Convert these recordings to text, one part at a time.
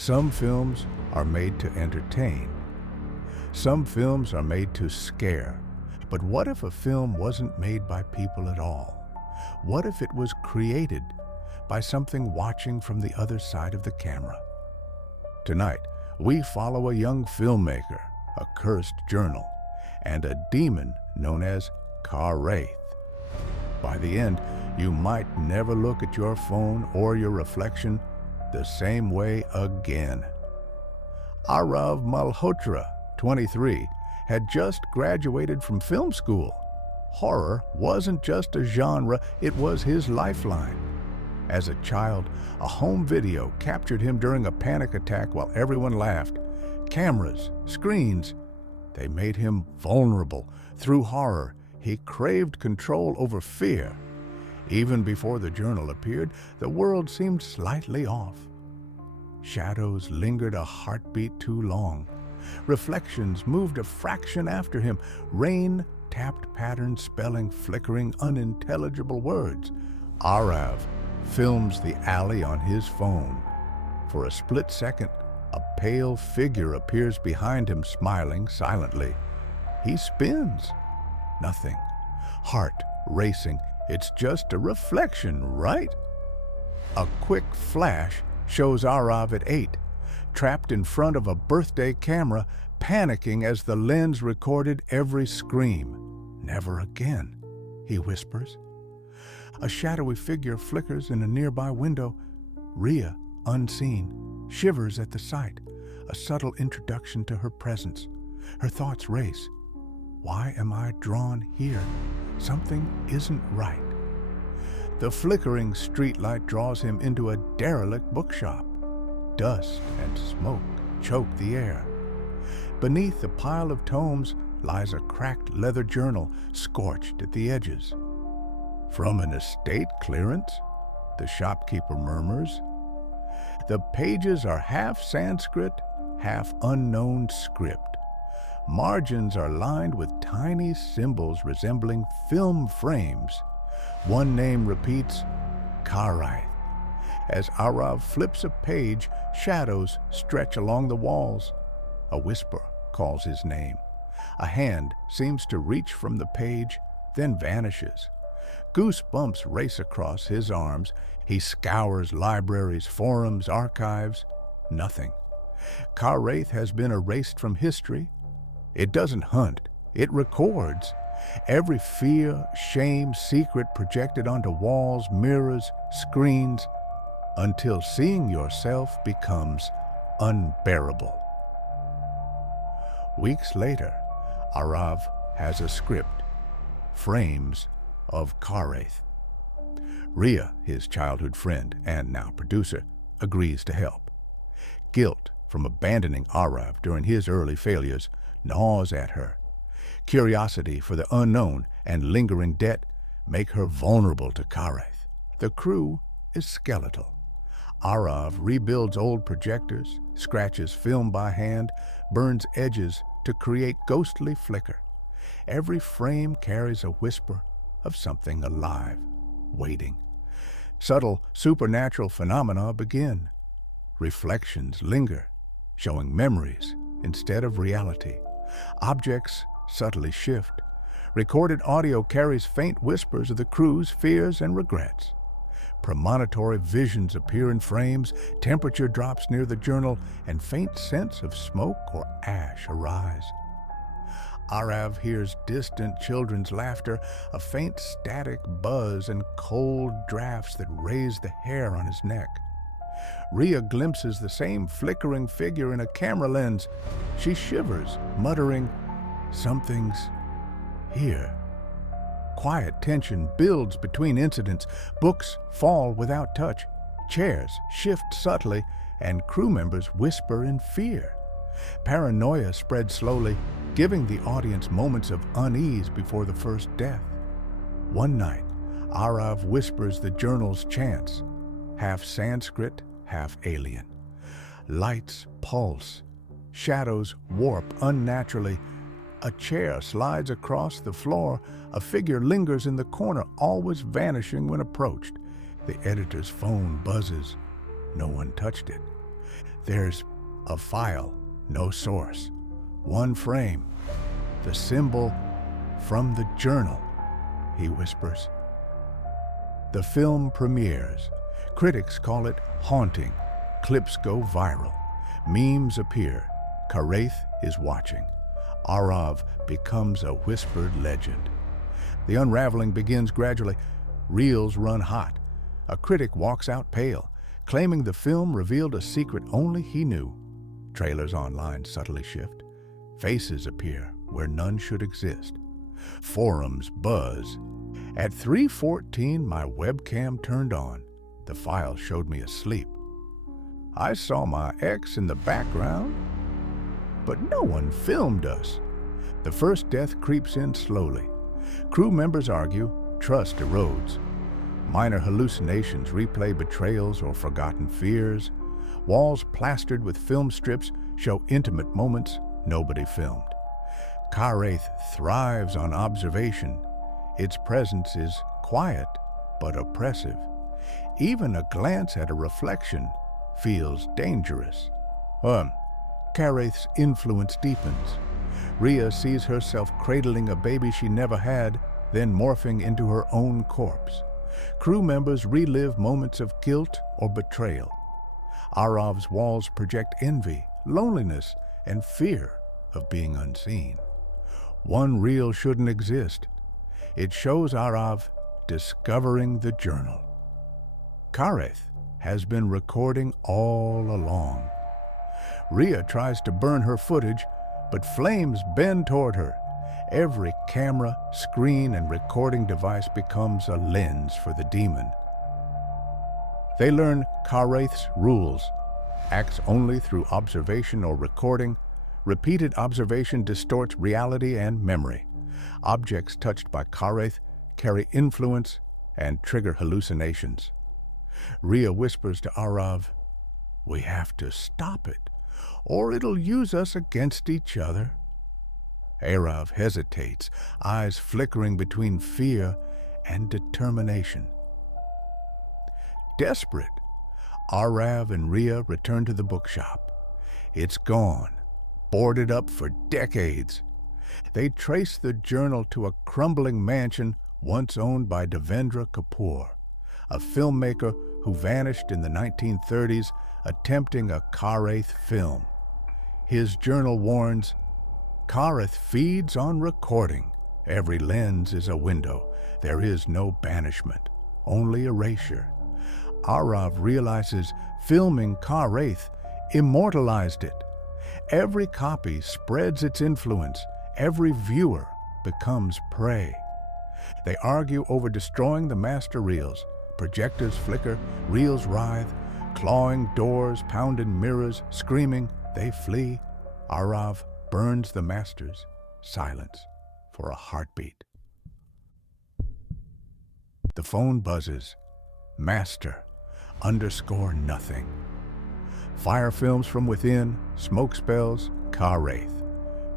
Some films are made to entertain. Some films are made to scare. But what if a film wasn't made by people at all? What if it was created by something watching from the other side of the camera? Tonight, we follow a young filmmaker, a cursed journal, and a demon known as KARAITH. By the end, you might never look at your phone or your reflection the same way again. Arav Malhotra, 23, had just graduated from film school. Horror wasn't just a genre, it was his lifeline. As a child, a home video captured him during a panic attack while everyone laughed. Cameras, screens, they made him vulnerable. Through horror, he craved control over fear. Even before the journal appeared, the world seemed slightly off. Shadows lingered a heartbeat too long. Reflections moved a fraction after him. Rain tapped patterns spelling flickering, unintelligible words. Arav films the alley on his phone. For a split second, a pale figure appears behind him, smiling silently. He spins. Nothing. Heart racing. It's just a reflection, right? A quick flash shows Arav at 8, trapped in front of a birthday camera, panicking as the lens recorded every scream. "Never again," he whispers. A shadowy figure flickers in a nearby window. Rhea, unseen, shivers at the sight, a subtle introduction to her presence. Her thoughts race. Why am I drawn here? Something isn't right. The flickering streetlight draws him into a derelict bookshop. Dust and smoke choke the air. Beneath the pile of tomes lies a cracked leather journal, scorched at the edges. "From an estate clearance?" the shopkeeper murmurs. The pages are half Sanskrit, half unknown script. Margins are lined with tiny symbols resembling film frames. One name repeats, KARAITH. As Arav flips a page, shadows stretch along the walls. A whisper calls his name. A hand seems to reach from the page, then vanishes. Goosebumps race across his arms. He scours libraries, forums, archives. Nothing. KARAITH has been erased from history. It doesn't hunt, it records. Every fear, shame, secret projected onto walls, mirrors, screens, until seeing yourself becomes unbearable. Weeks later, Arav has a script, Frames of KARAITH. Rhea, his childhood friend and now producer, agrees to help. Guilt from abandoning Arav during his early failures gnaws at her. Curiosity for the unknown and lingering debt make her vulnerable to KARAITH. The crew is skeletal. Arav rebuilds old projectors, scratches film by hand, burns edges to create ghostly flicker. Every frame carries a whisper of something alive, waiting. Subtle supernatural phenomena begin. Reflections linger, showing memories instead of reality. Objects subtly shift. Recorded audio carries faint whispers of the crew's fears and regrets. Premonitory visions appear in frames, temperature drops near the journal, and faint scents of smoke or ash arise. Arav hears distant children's laughter, a faint static buzz, and cold drafts that raise the hair on his neck. Rhea glimpses the same flickering figure in a camera lens. She shivers, muttering, "Something's here." Quiet tension builds between incidents. Books fall without touch. Chairs shift subtly, and crew members whisper in fear. Paranoia spreads slowly, giving the audience moments of unease before the first death. One night, Arav whispers the journal's chants, half Sanskrit, half alien. Lights pulse. Shadows warp unnaturally. A chair slides across the floor. A figure lingers in the corner, always vanishing when approached. The editor's phone buzzes. No one touched it. There's a file, no source, one frame, the symbol from the journal, he whispers. The film premieres. Critics call it haunting. Clips go viral. Memes appear. KARAITH is watching. Arav becomes a whispered legend. The unraveling begins gradually. Reels run hot. A critic walks out pale, claiming the film revealed a secret only he knew. Trailers online subtly shift. Faces appear where none should exist. Forums buzz. At 3:14, my webcam turned on. The file showed me asleep. I saw my ex in the background, but no one filmed us. The first death creeps in slowly. Crew members argue, trust erodes. Minor hallucinations replay betrayals or forgotten fears. Walls plastered with film strips show intimate moments nobody filmed. KARAITH thrives on observation. Its presence is quiet but oppressive. Even a glance at a reflection feels dangerous. KARAITH's influence deepens. Rhea sees herself cradling a baby she never had, then morphing into her own corpse. Crew members relive moments of guilt or betrayal. Arav's walls project envy, loneliness, and fear of being unseen. One reel shouldn't exist. It shows Arav discovering the journal. KARAITH has been recording all along. Rhea tries to burn her footage, but flames bend toward her. Every camera, screen, and recording device becomes a lens for the demon. They learn KARAITH's rules: acts only through observation or recording. Repeated observation distorts reality and memory. Objects touched by KARAITH carry influence and trigger hallucinations. Rhea whispers to Arav, "We have to stop it, or it'll use us against each other." Arav hesitates, eyes flickering between fear and determination. Desperate, Arav and Rhea return to the bookshop. It's gone, boarded up for decades. They trace the journal to a crumbling mansion once owned by Devendra Kapoor, a filmmaker who vanished in the 1930s attempting a KARAITH film. His journal warns, "KARAITH feeds on recording. Every lens is a window. There is no banishment, only erasure." Arav realizes filming KARAITH immortalized it. Every copy spreads its influence. Every viewer becomes prey. They argue over destroying the master reels. Projectors flicker, reels writhe, clawing doors, pounding mirrors, screaming, they flee. Arav burns the masters. Silence for a heartbeat. The phone buzzes. Master _nothing. Fire films from within, smoke spells, KARAITH.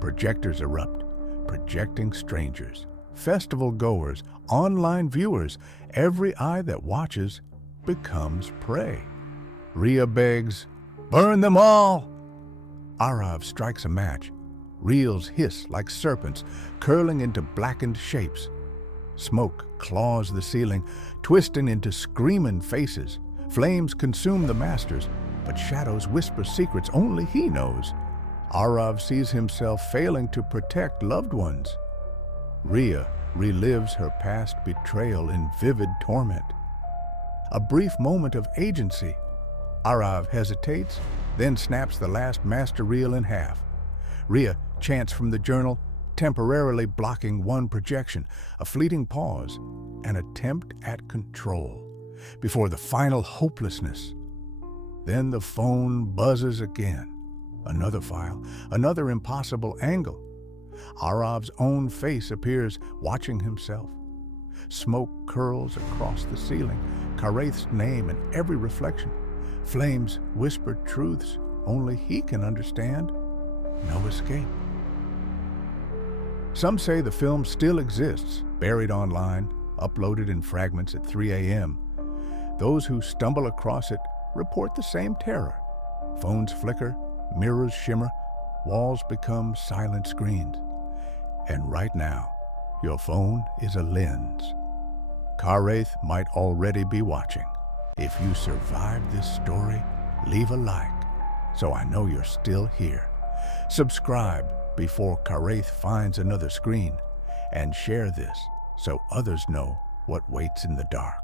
Projectors erupt, projecting strangers, festival goers, online viewers. Every eye that watches becomes prey. Rhea begs, "Burn them all!" Arav strikes a match. Reels hiss like serpents, curling into blackened shapes. Smoke claws the ceiling, twisting into screaming faces. Flames consume the masters, but shadows whisper secrets only he knows. Arav sees himself failing to protect loved ones. Rhea relives her past betrayal in vivid torment. A brief moment of agency. Arav hesitates, then snaps the last master reel in half. Rhea chants from the journal, temporarily blocking one projection, a fleeting pause, an attempt at control, before the final hopelessness. Then the phone buzzes again. Another file, another impossible angle. Arav's own face appears, watching himself. Smoke curls across the ceiling, KARAITH's name in every reflection. Flames whisper truths only he can understand. No escape. Some say the film still exists, buried online, uploaded in fragments at 3 a.m. Those who stumble across it report the same terror. Phones flicker, mirrors shimmer, walls become silent screens. And right now, your phone is a lens. KARAITH might already be watching. If you survived this story, leave a like so I know you're still here. Subscribe before KARAITH finds another screen, and share this so others know what waits in the dark.